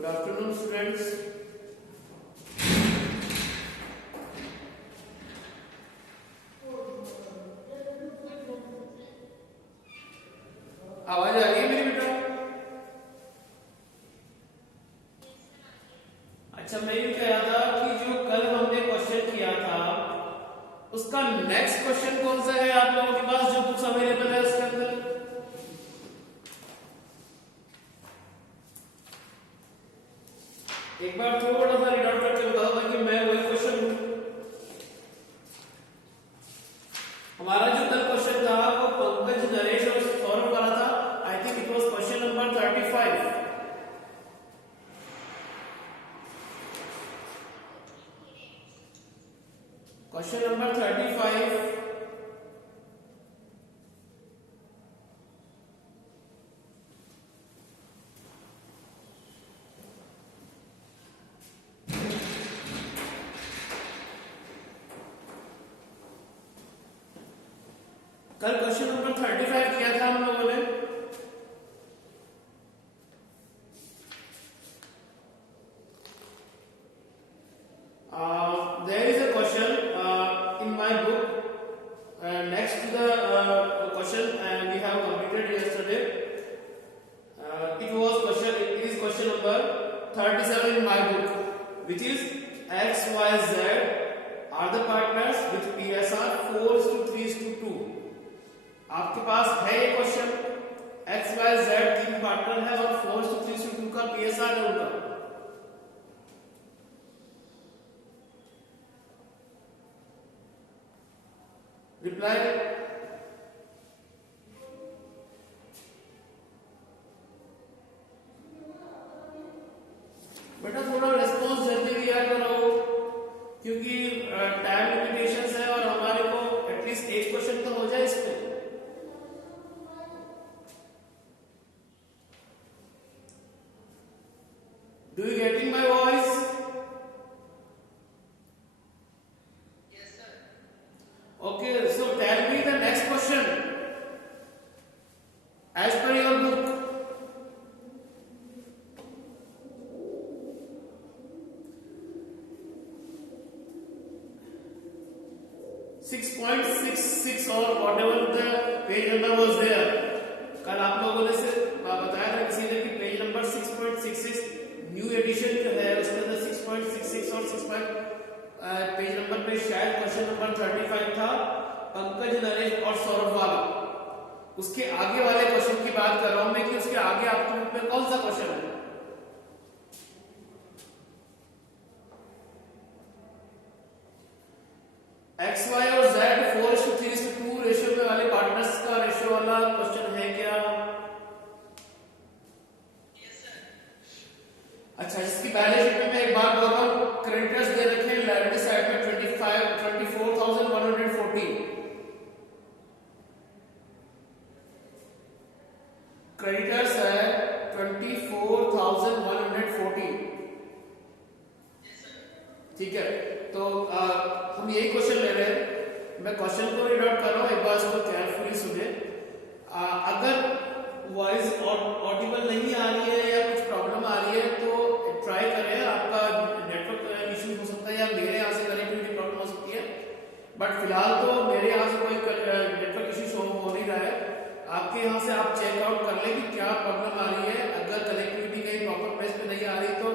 Good afternoon, students. आवाज आ रही है मेरी बेटा? अच्छा, मैं ये कह रहा था कि जो कल हमने क्वेश्चन किया था उसका नेक्स्ट क्वेश्चन कौन सा है आप लोगों के पास जो बुक्स अवेलेबल है उसके अंदर? एक बार थोड़ा सा रीड आउट करके बता दो कि मैं वही क्वेश्चन हूं। हमारा जो कल क्वेश्चन था वो पंकज, नरेश और सौरभ वाला था। I think it was question number 35। Question number 35। कल क्वेश्चन नंबर 35 किया था हम लोगों ने। There is a question in my book next to the question and we have completed yesterday. It is question number 37 in my book, which is X, Y, Z are the partners with PSR 4:3:2. आपके पास है ये question, x Y Z तीन partner है और 4:3:2 का PSR है उनका। Reply बेटा, थोड़ा रिस्पॉन्स जल्दी दिया करो क्योंकि टाइम लिमिटेशंस है और हमारे को एटलीस्ट एक क्वेश्चन तो हो जाए इसमें। Do you getting my voice? Yes, sir. Okay, so tell me the next question. As per your book. Six 6.66 or whatever the page number was there. कल आप लोगों ने से बताया था किसी ने कि पेज नंबर 6.66 न्यू एडिशन जो है उसके अंदर 6.66 और 6. पेज नंबर पे शायद क्वेश्चन नंबर 35 था, पंकज, नरेश और सौरभ वाला। उसके आगे वाले क्वेश्चन की बात कर रहा हूं मैं कि उसके आगे आपके बुक में कौन सा क्वेश्चन है? एक्स वाई और जेड 4:3:2 रेशियो में वाले पार्टनर्स का रेशियो वाला क्वेश्चन है क्या? अच्छा, इसकी बैलेंस शीट में मैं एक बात बोल रहा हूं, क्रेडिटर्स दे रखे हैं लायबिलिटी साइड में 24,140। क्रेडिटर्स है 24,140। ठीक है, तो हम यही क्वेश्चन ले रहे हैं। मैं क्वेश्चन को रीड आउट कर रहा हूं, एक बार इसको केयरफुली सुने। अगर वॉइस ऑडिबल नहीं आ रही है या कुछ प्रॉब्लम आ रही है तो ट्राई करें। आपका नेटवर्क इशू हो सकता है या मेरे यहाँ से कनेक्टिविटी प्रॉब्लम हो सकती है, बट फिलहाल तो मेरे यहाँ से कोई नेटवर्क इशू शो हो नहीं रहा है। आपके यहाँ से आप चेक आउट कर लें कि क्या प्रॉब्लम आ रही है। अगर कनेक्टिविटी कहीं प्रॉपर प्लेस पे नहीं आ रही तो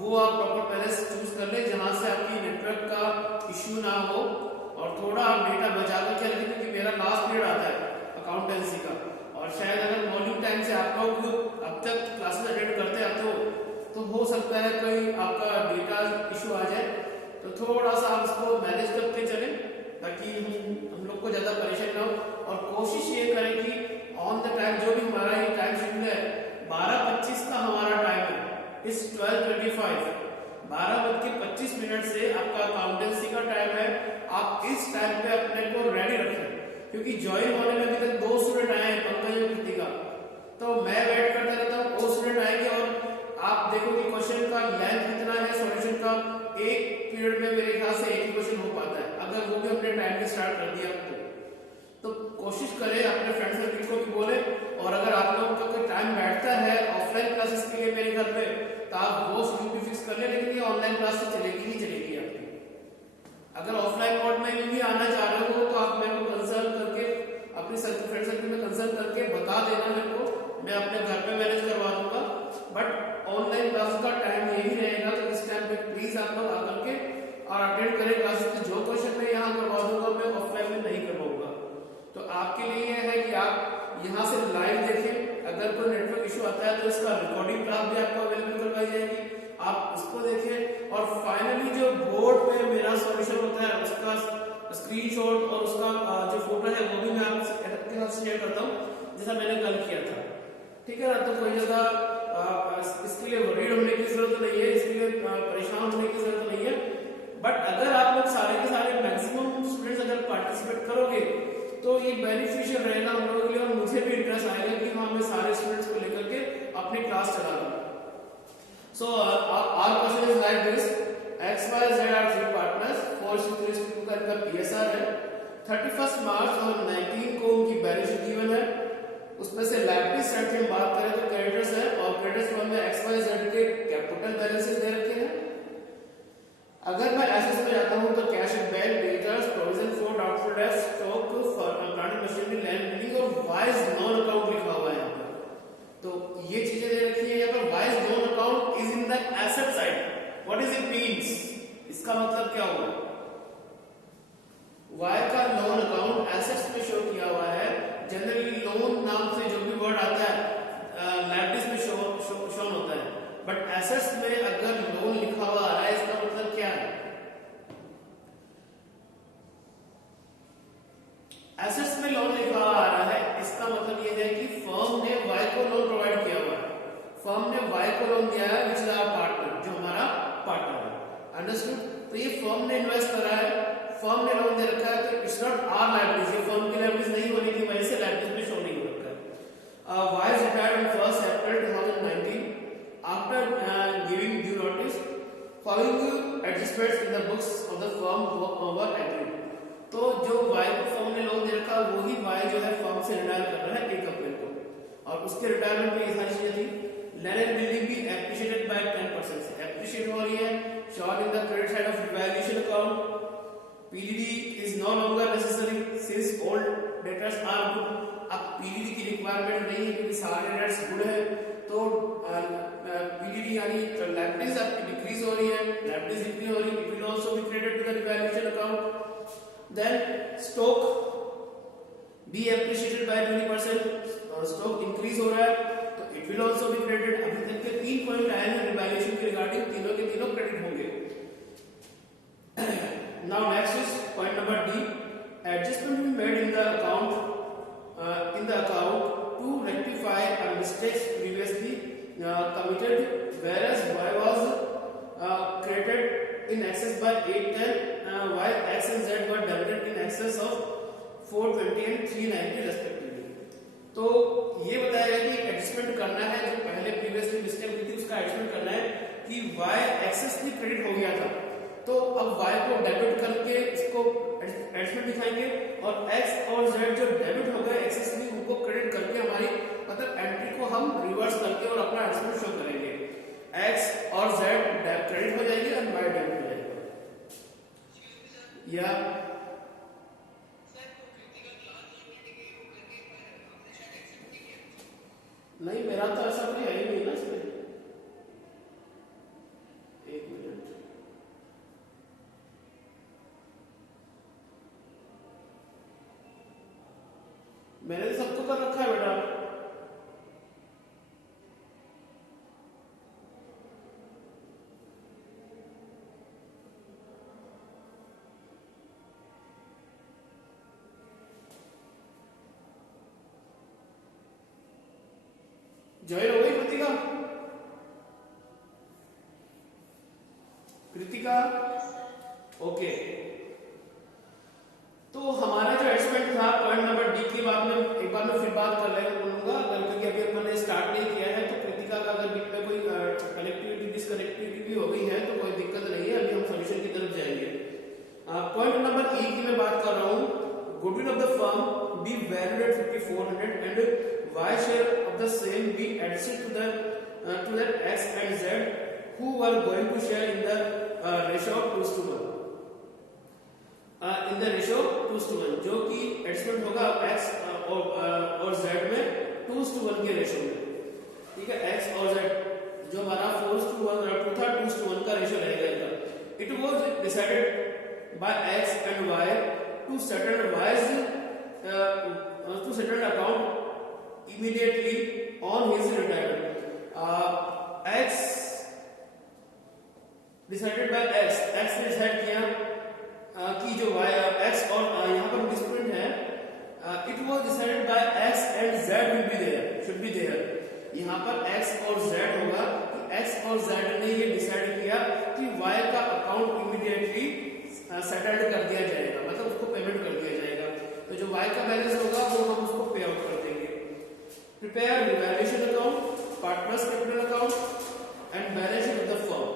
वो आप प्रॉपर प्लेस चूज कर ले जहां से आपकी नेटवर्क का इश्यू ना हो और थोड़ा आप डेटा बचा कर चलें, क्योंकि मेरा लास्ट पीरियड आता है अकाउंटेंसी का और शायद अगर मॉर्निंग टाइम से आप लोग अब तक क्लासेस अटेंड करते आते हो तो हो सकता है कोई आपका डेटा इशू आ जाए। तो थोड़ा सा आप इसको मैनेज करते चलें ताकि हम लोग को ज्यादा परेशानी ना हो और कोशिश ये करें कि ऑन द टाइम जो भी हमारा ये टाइम शेड्यूल है 12:25 का हमारा टाइम है, इस 12:25 12:25 से आपका अकाउंटेंसी का टाइम है। आप इस टाइम पे अपने को रेडी रखें क्योंकि ज्वाइन होने में अभी तक 2 स्टूडेंट आए हैं, पंकज और कृतिका। तो मैं वेट करता रहता हूँ, 2 स्टूडेंट आएंगे और आप देखो कि क्वेश्चन का लेंथ कितना है सॉल्यूशन का। एक पीरियड में मेरे ख्याल से एक ही क्वेश्चन हो पाता है, अगर वो भी अपने टाइम पे स्टार्ट कर दिया तो कोशिश करें अपने फ्रेंड सर्किल को भी बोले। और अगर आप लोगों का कोई टाइम बैठता है ऑफलाइन क्लासेस के लिए मेरे घर पे तो आप ऑनलाइन क्लास तो चलेगी ही चलेगी आपकी। अगर ऑफलाइन मोड में भी आना चाह रहे हो तो आप मेरे को कंसल्ट करके अपनी फ्रेंड सर्कल में कंसल्ट करके बता देना मेरे को, मैं अपने घर पे मैनेज करवा दूंगा। बट ऑनलाइन क्लास का टाइम यही रहेगा, तो इस टाइम पे प्लीज आप लोग आकर के और अटेंड करें क्लासेस। जो क्वेश्चन मैं यहाँ करवा दूंगा मैं ऑफलाइन में नहीं करवाऊंगा। तो आपके लिए यह है कि आप यहाँ से लाइव देखें, अगर कोई नेटवर्क इशू आता है तो इसका रिकॉर्डिंग क्लास भी आपको अवेलेबल करवाई जाएगी, आप उसको देखें। और फाइनली जो बोर्ड पे मेरा सॉल्यूशन होता है उसका स्क्रीनशॉट और उसका जो फोटो है वो भी मैं आपके साथ शेयर करता हूँ, जैसा मैंने कल किया था। ठीक है ना, तो कोई जगह इसके लिए वरीड होने की जरूरत नहीं है, इसके लिए परेशान होने की जरूरत नहीं है। बट अगर आप लोग सारे के सारे मैक्सिमम स्टूडेंट्स अगर पार्टिसिपेट करोगे तो ये बेनिफिशियल रहेगा हम लोगों के लिए, और मुझे भी इंटरेस्ट आएगा कि हाँ मैं सारे स्टूडेंट्स को लेकर के अपनी क्लास चला रहा हूँ। So our question is like this: X, Y, Z are three partners. 4 का इनका PSR है। 31 मार्च और 19 को उनकी बैलेंस शीट गिवन है। उसमें से लायबिलिटी साइड की हम बात करें तो क्रेडिटर्स है, और क्रेडिटर्स में X, Y, Z के कैपिटल बैलेंसेस दे रखे हैं। अगर मैं एसेट्स में जाता हूं तो cash and bank, debtors, provision for doubtful dates, stock, plant machinery, land building और वाइज नॉन अकाउंट लिखा हुआ है यहाँ पर। तो ये चीजें दे रखी है यहाँ पर। Wise non account is in the asset side. What is it means? इसका मतलब क्या होगा? वाई का लोन अकाउंट एसेट्स में शो किया हुआ है। जनरली लोन नाम से जो भी वर्ड आता है लायबिलिटीज में शोन होता है, बट एसेट्स में अगर लोन लिखा हुआ आ रहा है इसका मतलब क्या है? एसेट्स में लोन लिखा हुआ आ रहा है, इसका मतलब यह है कि फर्म ने वाई को लोन प्रोवाइड किया हुआ है। फर्म ने वाई को लोन दिया है, विच इज आवर पार्टनर, जो हमारा पार्टनर है। अंडरस्टूड? तो ये फर्म ने इन्वेस्ट करा है, फर्म ने लोन दे रखा है, तो इट्स नॉट आवर लायबिलिटीज, ये फर्म की लायबिलिटीज नहीं होने की वजह से लायबिलिटीज में शो नहीं हो रखा है। Y is retired on 1 April 2019 after giving due notice following adjustments in the books of the firm were agreed. तो जो वाई को फर्म ने लोन दे रखा वही वाई जो है फर्म से रिटायर कर रहा है 1 अप्रैल को, और उसके रिटायरमेंट में ये सारी चीजें थी। लैंड एंड बिल्डिंग भी एप्रिशिएटेड बाय 10% से एप्रिशिएट हो रही है। Short in the credit side of revaluation account, PDD is no longer necessary since old debtors are good. अब पीडीडी की रिक्वायरमेंट नहीं है क्योंकि सारे डेट्स गुड है, तो पीडीडी यानी लायबिलिटीज आपकी डिक्रीज हो रही है, लायबिलिटीज डिक्रीज हो रही है। It will also be credited to the revaluation account. Then stock be appreciated by 20%, stock increase हो रहा है तो it will also be credited। अभी तक के 3 पॉइंट आए हैं रिवैल्यूएशन के रिगार्डिंग, तीनों के तीनों क्रेडिट होंगे। Now next is point number D, adjustment will be made in the account to rectify a mistakes previously committed, whereas Y was created in excess by 810 while X and Z were debited in excess of 420 and 390 respectively। तो ये बताया गया कि adjustment करना है, जो पहले previously mistake हुई थी उसका एडजस्टमेंट करना है कि Y एक्सेस भी क्रेडिट हो गया था, तो अब Y को डेबिट करके इसको एडजस्टमेंट दिखाएंगे, और X और Z जो डेबिट हो गए एक्सेस में उनको क्रेडिट करके हमारी मतलब एंट्री को हम रिवर्स करके और अपना एडजस्टमेंट शो करेंगे। X और Z क्रेडिट हो जाएगी और Y डेबिट हो जाएगा। या नहीं, मेरा तो ऐसा कोई है ही नहीं ना इसमें। एक मिनट, मैंने तो सबको कर रखा है बेटा। ज्वाइन हो गई कृतिका? कृतिका ओके। तो हमारा जो एडजस्टमेंट था पॉइंट नंबर डी की बात में एक बार मैं फिर बात कर लूंगा, क्योंकि अभी अपन ने स्टार्ट नहीं किया है। तो कृतिका का अगर बीच में कोई कनेक्टिविटी डिसकनेक्टिविटी भी हो गई है तो कोई दिक्कत नहीं है, अभी हम सॉल्यूशन की तरफ जाएंगे। पॉइंट नंबर ई की मैं बात कर रहा हूँ। Goodwill of the firm be valued at 5400 and Y share of the same be adjusted to that X and Z who were going to share in the ratio of 2:1, in the ratio 2:1, जो कि adjustment होगा x और z में 2:1 के ratio में, ठीक है। x और z जो हमारा 4:1 था 2:1 का रेशियो रहेगा इनका। It was decided by x and y to settle account immediately on his retirement. X decided by x ने डिसाइड किया कि जो y x और यहाँ पर डिस्प्यूट है, it was decided by x and z will be there, should be there। यहाँ पर x और z होगा कि x और z ने ये डिसाइड किया कि y का अकाउंट इमीडिएटली सेटल्ड कर दिया जाएगा, मतलब उसको पेमेंट कर दिया जाएगा। तो जो y का बैलेंस होगा वो हम उसको पे आउट कर देंगे। Prepare revaluation account, partners capital account and balance sheet of the firm.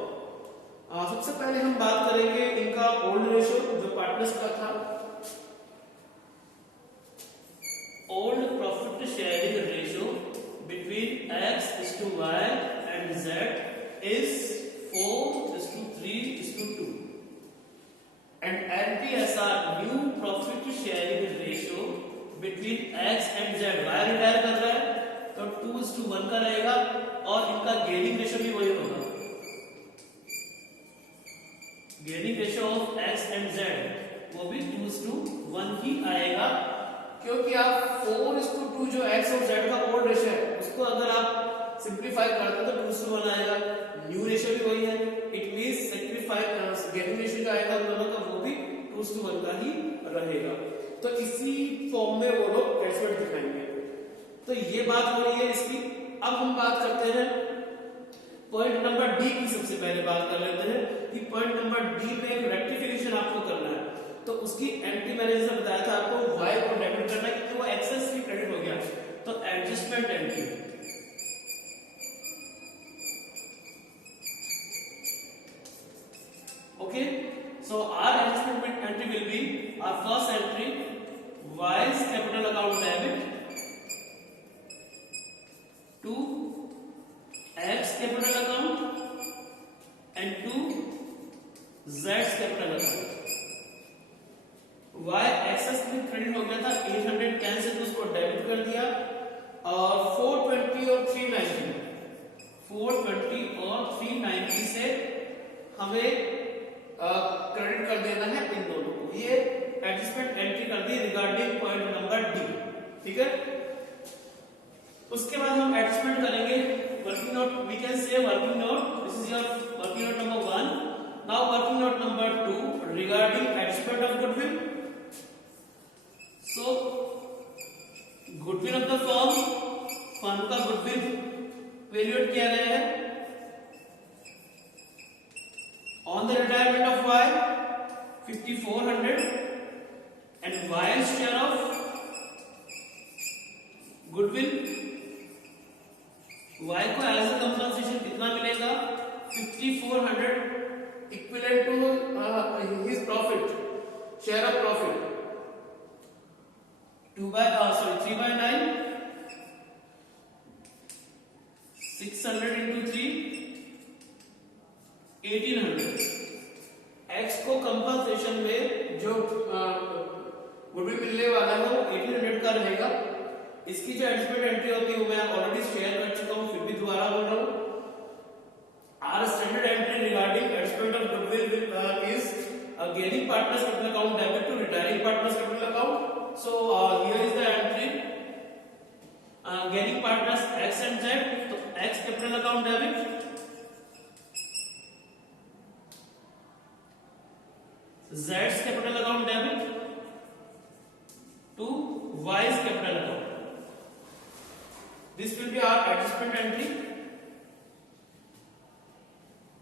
सबसे पहले हम बात करेंगे इनका ओल्ड रेशियो जो पार्टनर्स का था। Old profit sharing ratio between x is to y and z is 4:3:2 and NPSR new profit sharing ratio between x and z, y retire कर रहा है तो 2:1 का रहेगा और इनका गेनिंग रेशियो भी वही होगा। Gaining ratio of x and z वो भी 2:1 ही आएगा, क्योंकि आप 4:2 जो x और z का ओल्ड रेशियो है उसको अगर आप सिंप्लीफाई करते तो 2:1 आएगा। न्यू रेशियो भी वही है, it means simplify gaining ratio जो आएगा दोनों का वो भी 2:1 का ही रहेगा। तो इसी फॉर्म में वो लोग एडजस्टमेंट दिखाएंगे। तो ये बात हो रही है इसकी। अब हम बात करते हैं पॉइंट नंबर डी की। सबसे पहले बात कर लेते हैं कि पॉइंट नंबर डी में एक रेक्टिफिकेशन आपको करना है। तो उसकी एंट्री मैंने जैसे बताया था आपको y को डेबिट करना है क्योंकि वो एक्सेस की क्रेडिट हो गया। तो adjustment entry, okay. So our adjustment entry will be our first entry y's capital account debit to x capital account and to z's capital account. y excess में क्रेडिट हो गया था 810 से, तो उसको डेबिट कर दिया और 420 और 390 से हमें क्रेडिट कर देना है इन दोनों को। ये एडजस्टमेंट एंट्री कर दी रिगार्डिंग पॉइंट नंबर डी, ठीक है। उसके बाद हम एडजस्टमेंट करेंगे working note, we can say working note, this is your working note number 1। Now working note number 2 regarding adjustment of goodwill. So goodwill of the firm, firm का goodwill valuate किया गया है on the retirement of y 5400 and y's share of goodwill, y को as a compensation कितना मिलेगा 5400 equivalent to his profit, share of profit 3/9 600 into 3 1800। x को compensation में जो गुडविल मिलने वाला है वो 1800 का रहेगा। इसकी जो एडजस्टमेंट एंट्री होती है वो मैं ऑलरेडी शेयर कर चुका हूं, फिर भी दोबारा बोल रहा हूं। Our standard entry regarding adjustment of goodwill is gaining partners capital account debit to retiring partners capital account. So here is the entry gaining partners x and z, तो x capital account debit, z's capital account debit to y's capital account. This will be our adjustment entry।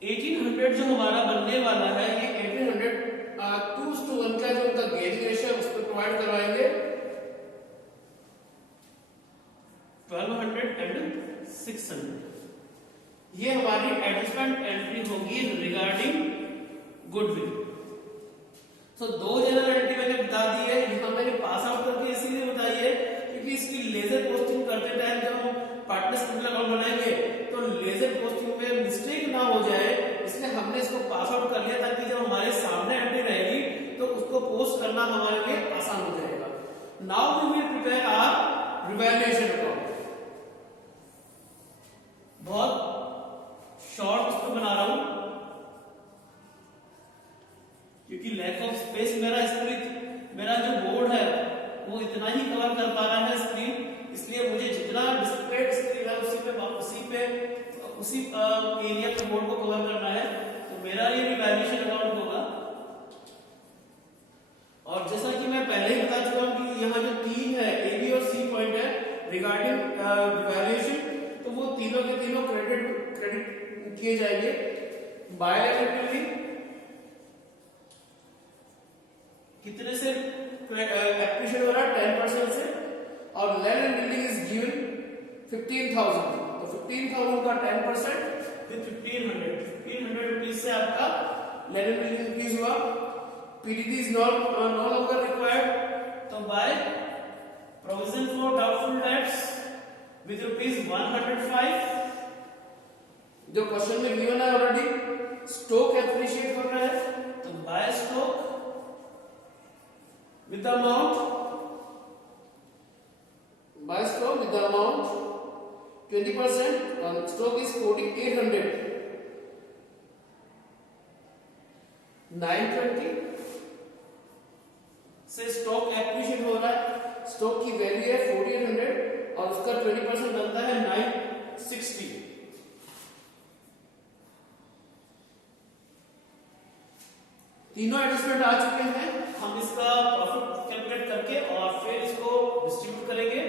1800 जो हमारा बनने वाला है ये 1800 2:1 का जो उनका गेनिंग रेशियो है उस पर प्रोवाइड करवाएंगे 1200 एंड 600। ये हमारी एडजस्टमेंट एंट्री होगी रिगार्डिंग गुडविल। सो दो जनरल एंट्री मैंने बता दी है, यहां मैंने पास आउट करके इसीलिए बताई है क्योंकि इसकी लेजर पोस्टिंग करते टाइम जब हम पार्टनर्स कैपिटल अकाउंट बनाएंगे तो लेजर पोस्टिंग में मिस्टेक ना हो जाए पास आउट कर लिया ताकि जब हमारे सामने एंट्री रहेगी तो उसको पोस्ट करना हमारे लिए आसान हो जाएगा। Now we will prepare our revaluation account. बहुत शॉर्ट उसको बना रहा हूं क्योंकि लैक ऑफ स्पेस मेरा जो बोर्ड है वो इतना ही कवर कर पा रहा है स्क्रीन, इसलिए मुझे जितना डिस्प्ले स्क्रीन है उसी एरिया पे बोर्ड को कवर करना है। तो मेरा ये रिवैल्यूएशन अकाउंट होगा। और जैसा कि मैं पहले ही बता चुका हूं कि यहाँ जो तीन है ए बी और सी पॉइंट है रिगार्डिंग रिवैल्यूएशन, तो वो तीनों के तीनों क्रेडिट किए जाएंगे। बायोलॉजिकली कितने से एप्रिशिएट हो रहा है 10% से, और land and building is given 15,000, तो 15,000 का 10% फिर 1500 रुपीज से आपका लैंड एंड बिल्डिंग इंक्रीज हुआ। PDD is no longer required, तो by provision for doubtful debts with ₹105, जो क्वेश्चन में गिवन है ऑलरेडी, स्टॉक एप्रिशिएट हो रहा है तो by stock with the amount, buy stock with the amount 20%, stock is 4,800, 920 से स्टॉक एप्रिशिएट हो रहा है। स्टॉक की वैल्यू है 4,800 और उसका 20% बनता है 960। तीनों एडजस्टमेंट आ चुके हैं। हम इसका प्रॉफिट कैलकुलेट करके और फिर इसको डिस्ट्रीब्यूट करेंगे।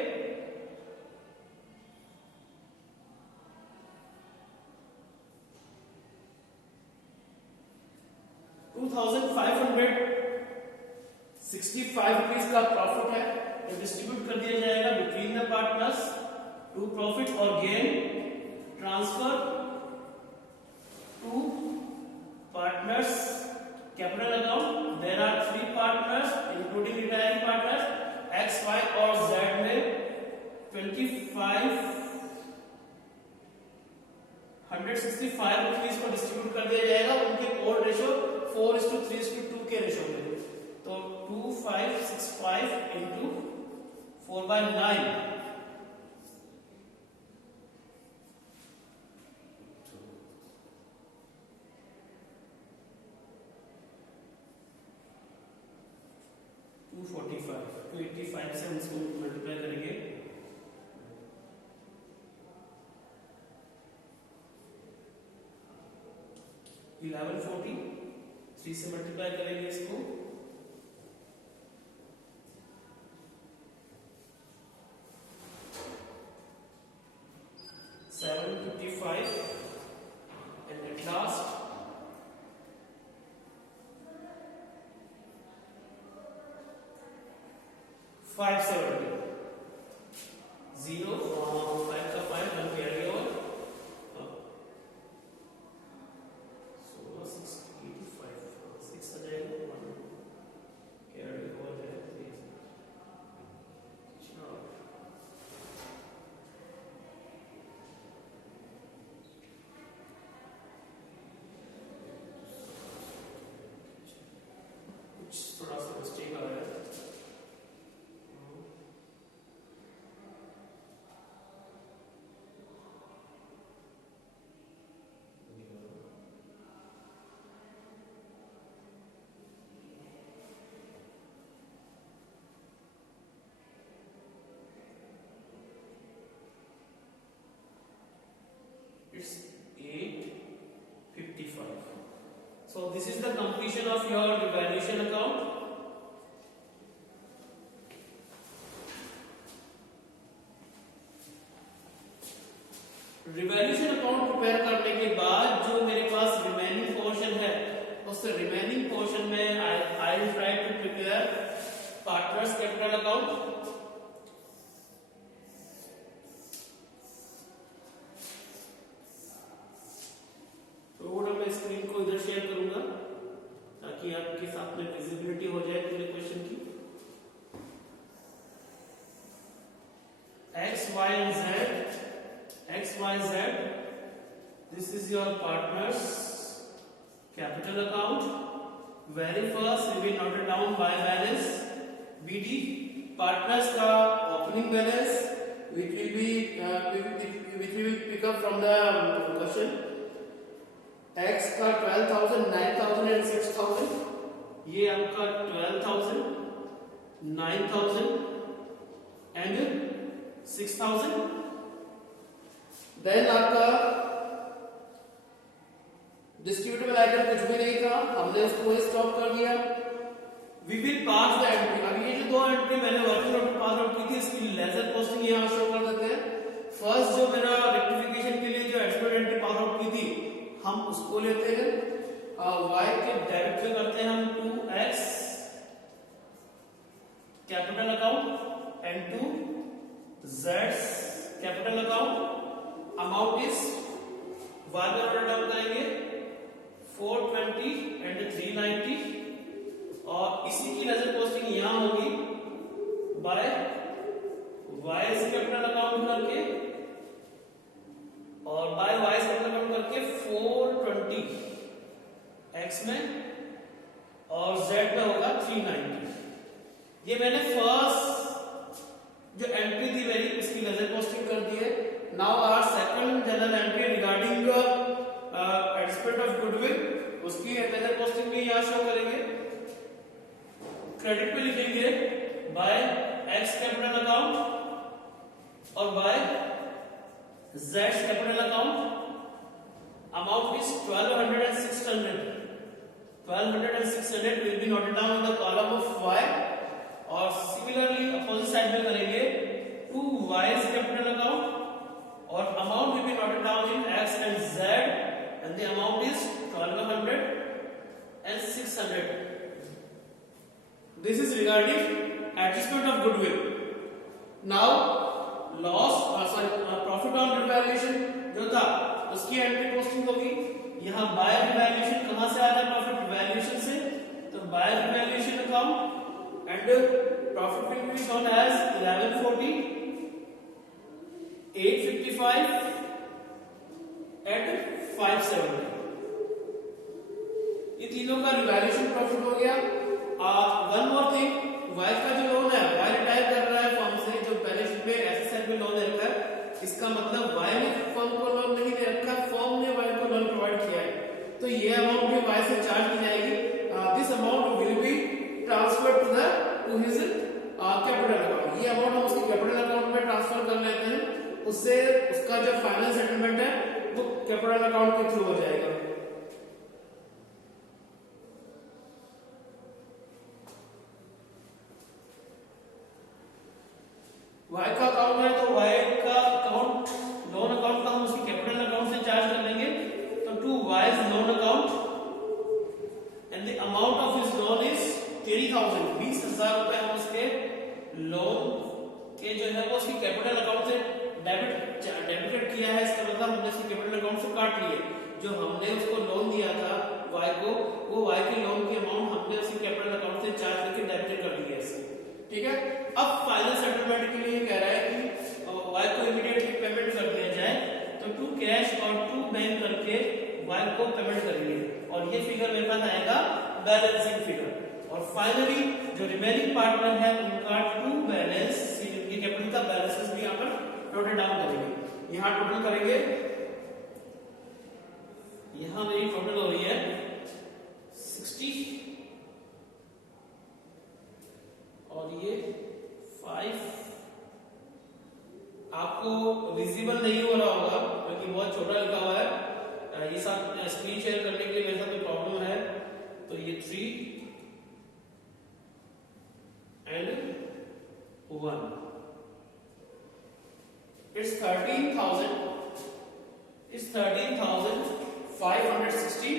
₹2,565 का प्रॉफिट है, तो डिस्ट्रीब्यूट कर दिया जाएगा between the partners. To profit और gain transfer to partners capital account. There are 3 partners including retiring partners. X, Y और जेड में 2,565 रुपीज को डिस्ट्रीब्यूट कर दिया जाएगा उनके कोड रेशो 4:3:2 के रेशो में। तो 2,565 इंटू 4/9, तो 85 से हम इसको मल्टीप्लाई करेंगे। $1140, 3 से मल्टीप्लाई करेंगे इसको, $755 and at last $570, 0 5 का 5 1 कैरी ओवर, 16,685 6 आ जाएगा, 1 कैरी ओवर है। कुछ थोड़ा सा मिस्टेक आ रहा है। It's 855. So this is the completion of your revaluation account. Revaluation account prepare करने के बाद जो मेरे पास रिमेनिंग पोर्शन है, उस रिमेनिंग पोर्शन में I will try to prepare partners capital account. मैं स्क्रीन को इधर शेयर करूंगा ताकि आपके साथ में विजिबिलिटी हो जाए पूरे क्वेश्चन की। X, Y and Z, this is your partners capital account, very first we will note it down by balance, BD partners का opening balance which will be which we will pick up from the question. X का 12,000, 9,000 and 6,000, ये आपका 12,000, 9,000 and 6,000. Then आपका distributable item कुछ भी नहीं था, हमने इसको स्टॉप कर दिया. We will pass the entry. अब ये जो दो एंट्री मैंने वर्किंग नोट में पास आउट की थी, इसकी लेजर पोस्टिंग यहां शो कर देते हैं. फर्स्ट जो मेरा रेक्टिफिकेशन के लिए जो एक्सपर्ट एंट्री पास आउट की थी, हम उसको लेते हैं. y के डेबिट पे करते हैं हम 2x capital account and 2z capital account. Amount is y पे ऑर्डर डाउन करेंगे 420 एंड 390 और इसी की लेजर पोस्टिंग यहां होगी बाय y कैपिटल अकाउंट करके और बाय y कैपिटल अकाउंट करके 420 x में और z में होगा 390. ये मैंने फर्स्ट जो एंट्री थी मेरी उसकी लेजर पोस्टिंग कर दी है. Now our second journal entry regarding expense of goodwill, उसकी लेजर पोस्टिंग भी यहां शो करेंगे. क्रेडिट पे लिखेंगे बाय x कैपिटल अकाउंट और by z capital account. Amount is 1200 and 600. 1200 and 600 will be noted down in the column of y और similarly opposite side में करेंगे 2y कैपिटल अकाउंट और amount will be noted down in x and z and the amount is 1200 and 600. This is regarding adjustment of goodwill. Now profit on revaluation जो था उसकी entry posting होगी. यहां bye revaluation कहां से आ रहा है? प्रॉफिट रिवैल्यूएशन से. तो by revaluation account and profit will be shown as 1140, 855 and 570. ये तीनों का रिवैल्यूएशन प्रॉफिट हो गया. वन मोर थिंग, y का जो लोन है y रिटायर कर रहा है फर्म से, जो बैलेंस शीट में एसेट में लोन दे रखा है, इसका मतलब y ने फर्म को लोन नहीं दे रखा, फर्म ने y को लोन प्रोवाइड किया है. तो ये अमाउंट भी y से चार्ज की जाएगी. This amount will be transferred to his capital account. ये अमाउंट हम उसके कैपिटल अकाउंट में ट्रांसफर कर लेते हैं, उससे उसका जो फाइनल सेटलमेंट है वो कैपिटल अकाउंट के थ्रू हो जाएगा. y का अकाउंट है तो y का अकाउंट लोन अकाउंट का हम उसकी कैपिटल अकाउंट से चार्ज कर लेंगे. तो to y's loan account and the amount of his loan is 30,000. 20,000 रुपए हम उसके लोन के जो है वो उसकी कैपिटल अकाउंट से डेबिटेड किया है. इसका मतलब हमने उसकी कैपिटल अकाउंट से काट लिए. जो हमने उसको लोन दिया था y को, वो y के लोन की अमाउंट हमने उसकी कैपिटल अकाउंट से चार्ज करके डेबिटेड कर लिया है. ठीक है. अब फाइनल सेटलमेंट के लिए कह रहा है कि y को इमीडिएटली पेमेंट कर दिया जाए. तो टू कैश और टू बैंक करके y को पेमेंट करेंगे और ये फिगर मेरे पास आएगा बैलेंसिंग फिगर. और फाइनली जो रिमेनिंग पार्टनर है उनका टू बैलेंस, इनकी कैपिटल का बैलेंसेस भी यहां पर टोटल डाउन करेंगे. यहां टोटल करेंगे, यहां मेरी टोटल हो रही है 60 और ये 5. आपको विजिबल नहीं हो रहा होगा क्योंकि बहुत छोटा लिखा हुआ है. ये सब स्क्रीन शेयर करने के लिए मेरे साथ कोई प्रॉब्लम है. तो ये 3 and 1. It's 13,000. It's 13,560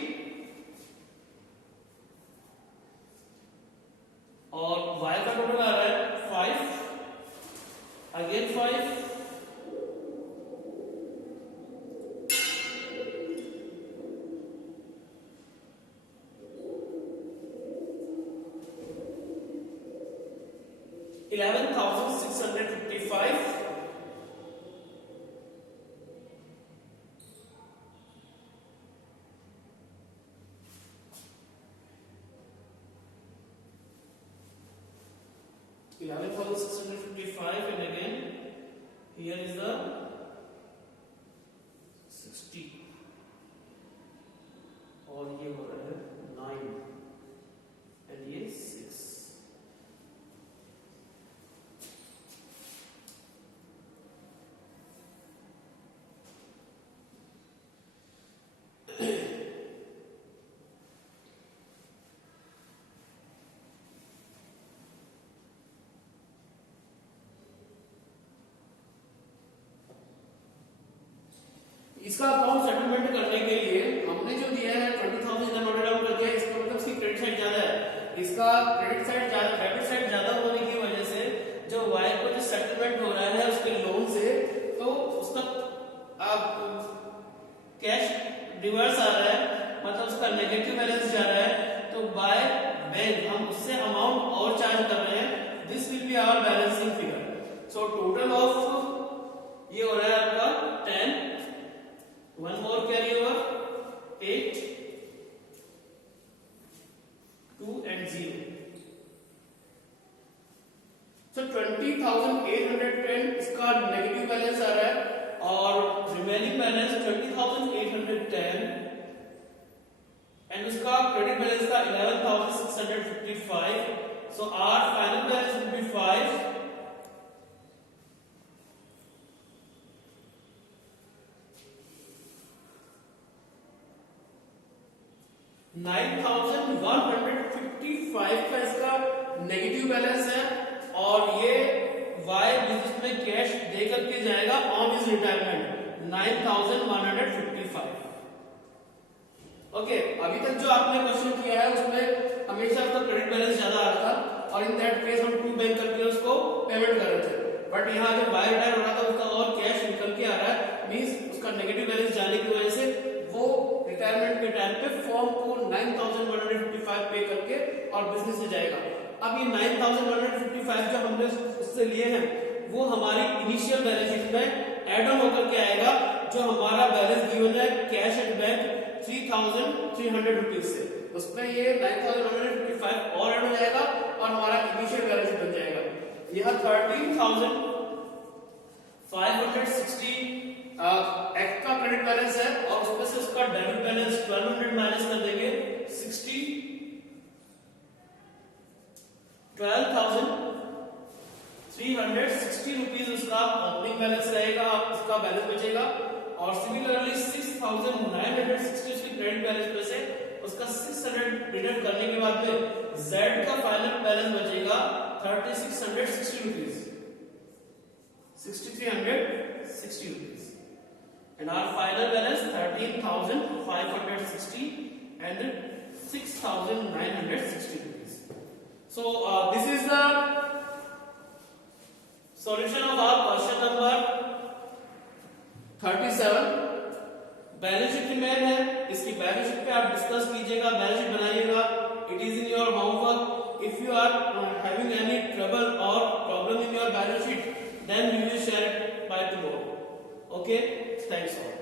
और y का टोटल आ रहा है 5, again 5, 11,655 and 11,655 and again here is the 60 और ये हो रहा है 9 and ये 6. इसका अकाउंट सेटलमेंट करने के लिए हमने जो दिया है 20,000 इधर नोट डाउन कर दिया. इसका मतलब इसकी क्रेडिट साइड ज्यादा है, इसका क्रेडिट साइड ज्यादा, डेबिट साइड ज्यादा होने की वजह से जो वाई को जो सेटलमेंट हो रहा है उसके लोन से, तो उसका कैश रिवर्स आ रहा है, मतलब उसका नेगेटिव बैलेंस जा रहा है. तो बाय बैंक हम उससे अमाउंट और चार्ज कर रहे हैं. This will be our balancing figure. So total of ये हो रहा है आपका 10. One more carry over 8, 2 and 0. So 20,810 इसका नेगेटिव बैलेंस आ रहा है और रिमेनिंग बैलेंस 20,810 एंड उसका क्रेडिट बैलेंस था 11,655. So our final balance will be 5. 9,155 का इसका नेगेटिव बैलेंस है और ये वाई बिजनेस में कैश दे करके जाएगा ऑन हिज रिटायरमेंट 9,155. ओके, अभी तक जो आपने क्वेश्चन किया है उसमें हमेशा उसका क्रेडिट बैलेंस ज्यादा आ रहा था और इन दैट केस हम टू बैंक करके उसको पेमेंट कर रहे थे. बट यहाँ जब वाई रिटायर हो रहा था उसका और कैश निकल के आ रहा है, मींस उसका नेगेटिव बैलेंस जाने की वजह से वो रिटायरमेंट के टाइम पे फॉर्म को 9,155 पे करके और बिजनेस से जाएगा. अब ये 9,155 जो हमने उससे लिए हैं वो हमारी इनिशियल बैलेंस शीट में ऐड ऑन होकर के आएगा. जो हमारा बैलेंस गिवन है कैश एट बैंक 3,300 रुपीज से, उसमें ये 9,155 और ऐड हो जाएगा और हमारा इनिशियल बैलेंस बन जाएगा. यह 13,560 एक्ट का क्रेडिट बैलेंस है और उसमें से उसका डेबिट बैलेंस 1200 माइनस कर देंगे 12,360 रुपीज उसका ओपनिंग बैलेंस रहेगा, उसका बैलेंस बचेगा. और सिमिलरली 6,960 उसकी क्रेडिट बैलेंस में से उसका 600 डिडक्ट करने के बाद में जेड का फाइनल बैलेंस बचेगा 3,660 rupees, 6,360 rupees. And our final balance 13,560 and 6,960 rupees. So this is the solution of our question number 37. Balance sheet remain है, इसकी बैलेंस शीट पे आप डिस्कस कीजिएगा, बैलेंस शीट बनाइएगा. It is in your homework. If you are having any trouble और problem in your balance sheet, then you will share it by tomorrow. Okay, thanks all.